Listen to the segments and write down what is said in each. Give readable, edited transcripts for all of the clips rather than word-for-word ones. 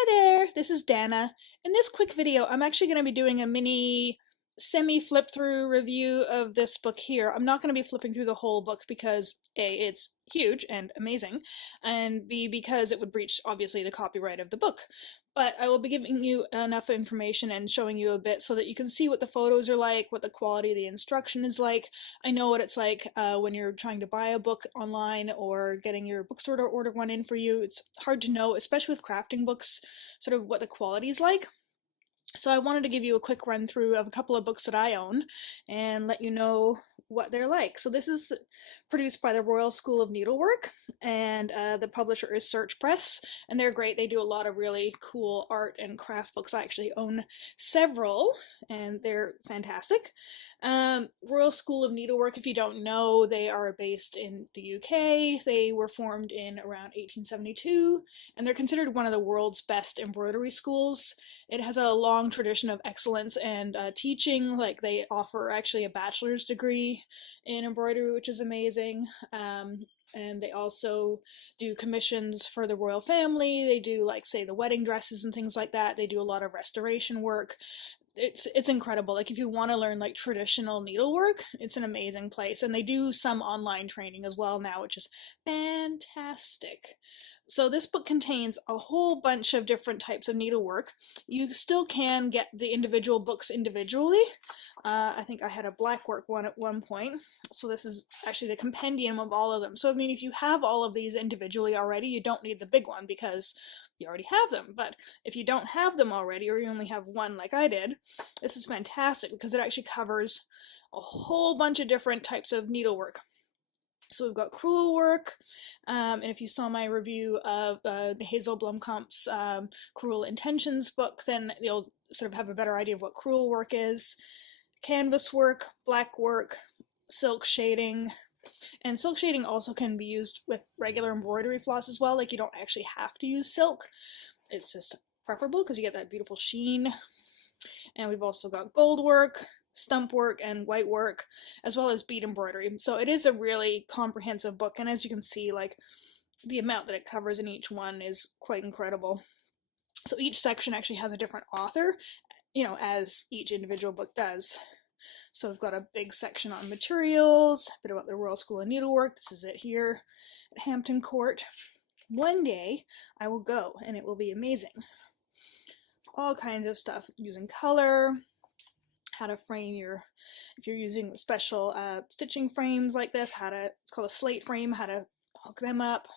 Hi there, this is Dana. In this quick video, I'm actually going to be doing a mini semi-flip through review of this book here. I'm not going to be flipping through the whole book because A, it's huge and amazing, and B, because it would breach, obviously, the copyright of the book. But I will be giving you enough information and showing you a bit so that you can see what the photos are like, what the quality of the instruction is like. I know what it's like when you're trying to buy a book online or getting your bookstore to order one in for you. It's hard to know, especially with crafting books, sort of what the quality is like. So I wanted to give you a quick run through of a couple of books that I own and let you know what they're like. So this is produced by the Royal School of Needlework, and the publisher is Search Press, and they're great. They do a lot of really cool art and craft books. I actually own several, and they're fantastic. Royal School of Needlework, if you don't know, they are based in the UK. They were formed in around 1872, and they're considered one of the world's best embroidery schools. It has a long tradition of excellence and teaching. Like, they offer actually a bachelor's degree in embroidery, which is amazing. And they also do commissions for the royal family. They do, like, say, the wedding dresses and things like that. They do a lot of restoration work. It's incredible. Like, if you want to learn like traditional needlework, it's an amazing place. And they do some online training as well now, which is fantastic. So this book contains a whole bunch of different types of needlework. You still can get the individual books individually. I think I had a blackwork one at one point. So this is actually the compendium of all of them. So I mean, if you have all of these individually already, you don't need the big one because you already have them. But if you don't have them already, or you only have one like I did, this is fantastic because it actually covers a whole bunch of different types of needlework. So we've got crewelwork, and if you saw my review of Hazel Blomkamp's Cruel Intentions book, then you'll sort of have a better idea of what crewelwork is. Canvaswork, blackwork, silk shading, and silk shading also can be used with regular embroidery floss as well. Like, you don't actually have to use silk. It's just preferable because you get that beautiful sheen. And we've also got goldwork, stumpwork, and whitework, as well as bead embroidery. So it is a really comprehensive book, and as you can see, like, the amount that it covers in each one is quite incredible. So each section actually has a different author, as each individual book does. So we've got a big section on materials, a bit about the Royal School of Needlework. This is it here at Hampton Court. One day I will go and it will be amazing. All kinds of stuff using color, how to frame if you're using special stitching frames like this, it's called a slate frame, how to hook them up.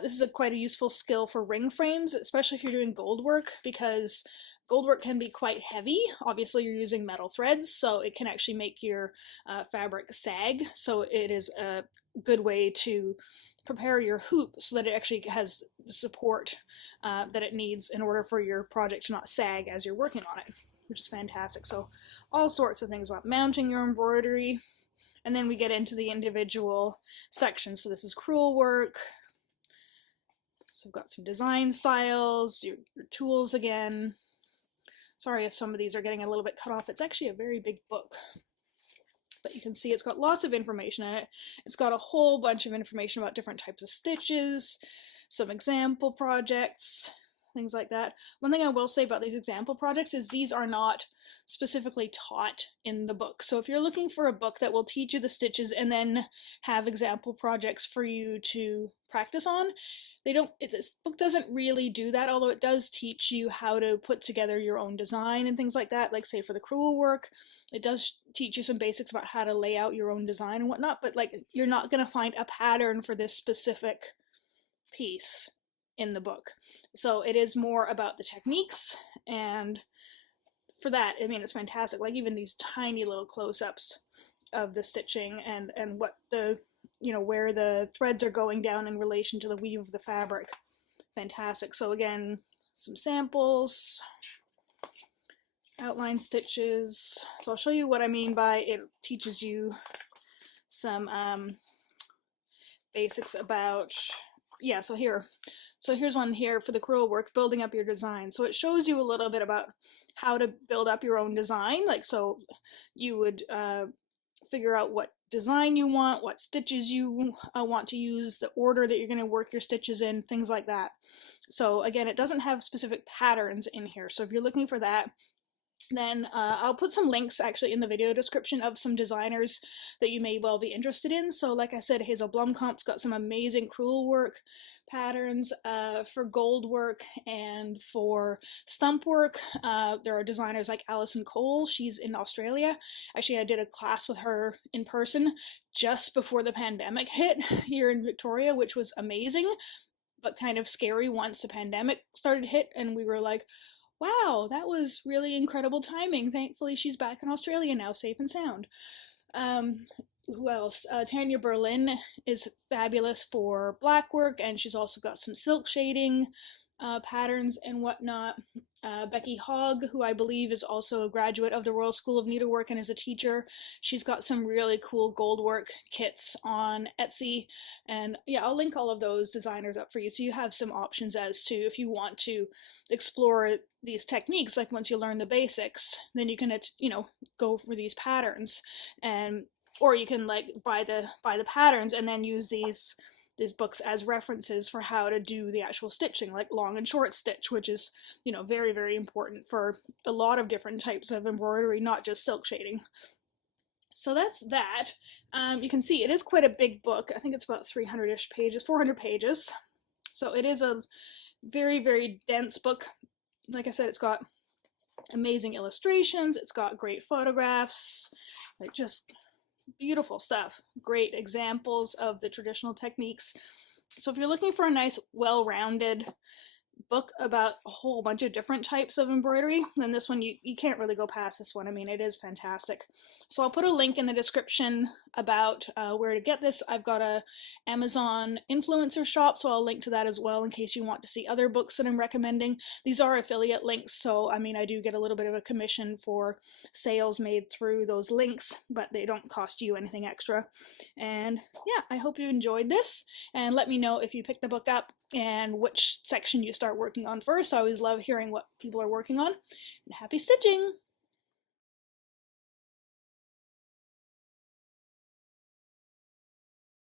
This is quite a useful skill for ring frames, especially if you're doing gold work, because gold work can be quite heavy. Obviously, you're using metal threads, so it can actually make your fabric sag. So it is a good way to prepare your hoop so that it actually has the support that it needs in order for your project to not sag as you're working on it, which is fantastic. So all sorts of things about mounting your embroidery. And then we get into the individual sections. So this is crewelwork. So we've got some design styles, your tools again. Sorry if some of these are getting a little bit cut off. It's actually a very big book. But you can see it's got lots of information in it. It's got a whole bunch of information about different types of stitches, some example projects, things like that. One thing I will say about these example projects is these are not specifically taught in the book. So if you're looking for a book that will teach you the stitches and then have example projects for you to practice on, this book doesn't really do that, although it does teach you how to put together your own design and things like that. Like, say, for the crewelwork, it does teach you some basics about how to lay out your own design and whatnot, but like, you're not going to find a pattern for this specific piece in the book. So it is more about the techniques, and for that, I mean, it's fantastic. Like, even these tiny little close-ups of the stitching and what the where the threads are going down in relation to the weave of the fabric. Fantastic. So again, some samples, outline stitches. So I'll show you what I mean by it teaches you some basics about, so here's one here for the crewelwork, building up your design. So it shows you a little bit about how to build up your own design. Like, so you would figure out what design you want, what stitches you want to use, the order that you're going to work your stitches in, things like that. So again, it doesn't have specific patterns in here. So if you're looking for that, then I'll put some links actually in the video description of some designers that you may well be interested in. So like I said, Hazel Blomkamp's got some amazing crewelwork patterns for goldwork, and for stumpwork there are designers like Alison Cole. She's in Australia. Actually, I did a class with her in person just before the pandemic hit here in Victoria, which was amazing, but kind of scary once the pandemic started to hit, and we were like, wow, that was really incredible timing. Thankfully, she's back in Australia now, safe and sound. Who else? Tanya Berlin is fabulous for blackwork, and she's also got some silk shading patterns and whatnot. Becky Hogg, who I believe is also a graduate of the Royal School of Needlework and is a teacher, she's got some really cool goldwork kits on Etsy, and yeah, I'll link all of those designers up for you so you have some options as to if you want to explore these techniques. Like once you learn the basics, then you can, you know, go for these patterns, and or you can like buy the patterns and then use these books as references for how to do the actual stitching, like long and short stitch, which is, you know, very, very important for a lot of different types of embroidery, not just silk shading. So that's that. You can see it is quite a big book. I think it's about 300-ish pages, 400 pages. So it is a very, very dense book. Like I said, it's got amazing illustrations, it's got great photographs, like just beautiful stuff, great examples of the traditional techniques. So if you're looking for a nice, well-rounded book about a whole bunch of different types of embroidery, then this one, you can't really go past this one. I mean, it is fantastic. So I'll put a link in the description about where to get this. I've got a Amazon influencer shop, so I'll link to that as well in case you want to see other books that I'm recommending. These are affiliate links, so I mean, I do get a little bit of a commission for sales made through those links, but they don't cost you anything extra. And yeah, I hope you enjoyed this, and let me know if you picked the book up and which section you start working on first. I always love hearing what people are working on. And happy stitching!